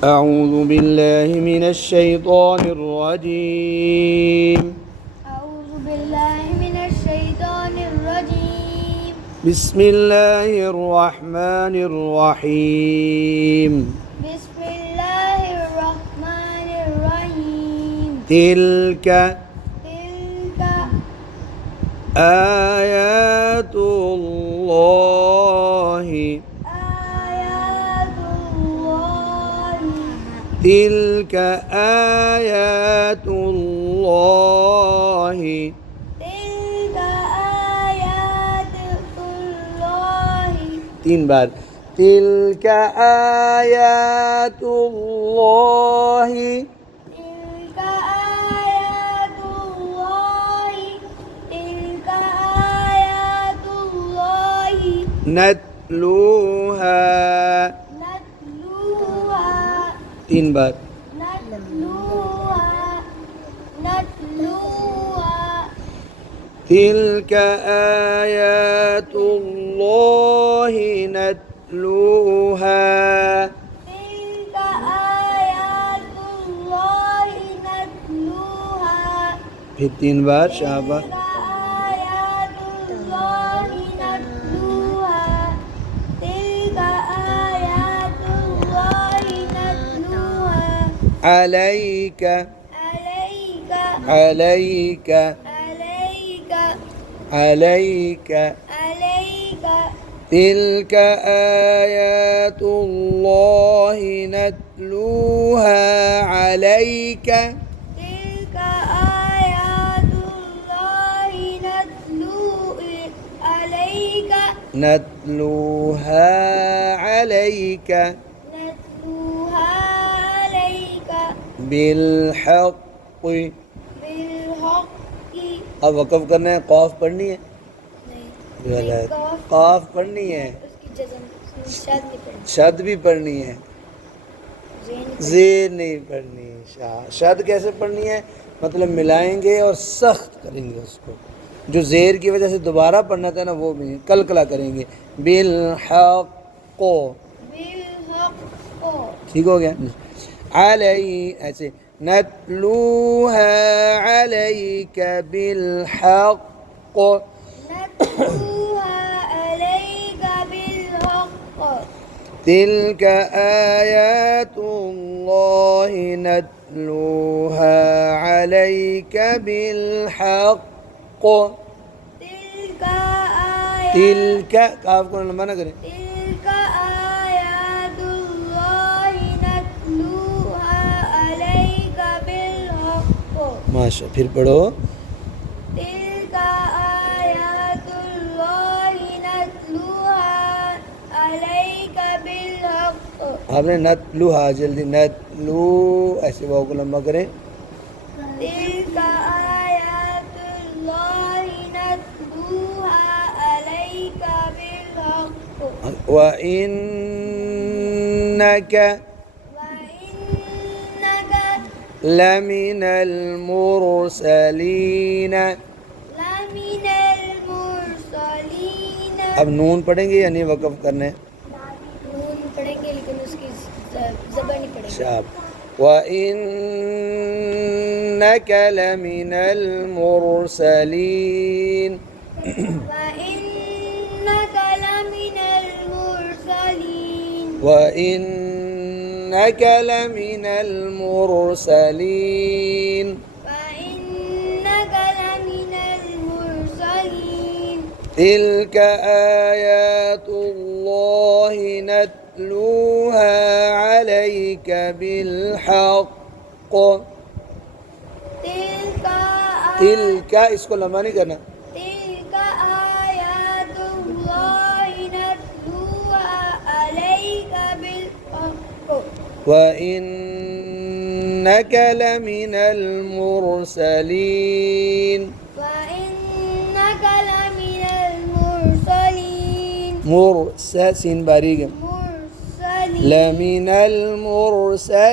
أعوذ بالله من الشيطان الرجيم. أعوذ بالله من الشيطان الرجيم. بسم الله الرحمن الرحيم. بسم الله الرحمن الرحيم. تلك آيات الله. آيات الله. تلك آيات الله. تلك آيات الله. 3 بار. تلك آيات الله. تلك آيات الله. تلك آيات الله. نتلوها. 3 بار. تلك آيات الله نتلوها. تلك آيات الله نتلوها. پھر 3 بار. شاباش. تلك آيات الله نتلوها. تلك آيات الله نتلوها. عليك. عليك. عليك. عليك. عليك. عليك. تلك آيات الله نتلوها عليك. تلك آيات الله عليك. نتلوها عليك نتلوها عليك. بالحق. بالحق. اب وقف کرنا ہے. قاف پڑھنی ہے. نہیں. غلط. قاف پڑھنی ہے. اس کی جزم شاد نہیں پڑھنی. شد بھی پڑھنی ہے. زیر نہیں پڑھنی. شد کیسے پڑھنی ہے؟ مطلب ملائیں گے اور سخت کریں گے اس کو. جو زیر کی وجہ سے دوبارہ پڑھنا تھا نا وہ بھی کلکلا کریں گے. بالحق. بالحق. ٹھیک ہو گیا. علی ایسے. نتلوها عليك بالحق. نتلوها عليك بالحق. تلك آيات الله نتلوها عليك بالحق. تلك آيات. تلك کاف کو لمبا نہ کریں. تلك آيات الله نتلوها عليك بالحق. ماشاء. پھر پڑھو. تلك آيات الله نتلوها عليك بالحق. آپ نے نتلوها جلدی. نتلو ایسے واو کو لمبا کریں. تلك آيات الله نتلوها عليك بالحق. وإنك وإنك لمن المرسلين. لمن المرسلين. اب نون پڑھیں گے یا نہیں وقف کرنے؟ نون پڑھیں گے لیکن اس کی زبر نہیں پڑھیں گے. شاب. وإنك لمن المرسلين. وإنك لمن المرسلين. وإنك لمن المرسلين. وإنك لمن المرسلين. تلك آيات الله نتلوها عليك بالحق. تلك اس کو لمبا نہیں کرنا. تلك آيات الله نتلوها عليك بالحق. وإنك لمن المرسلين. وإنك لمن المرسلين. سین باریک ہے. مرسلين. لمن المرسلين.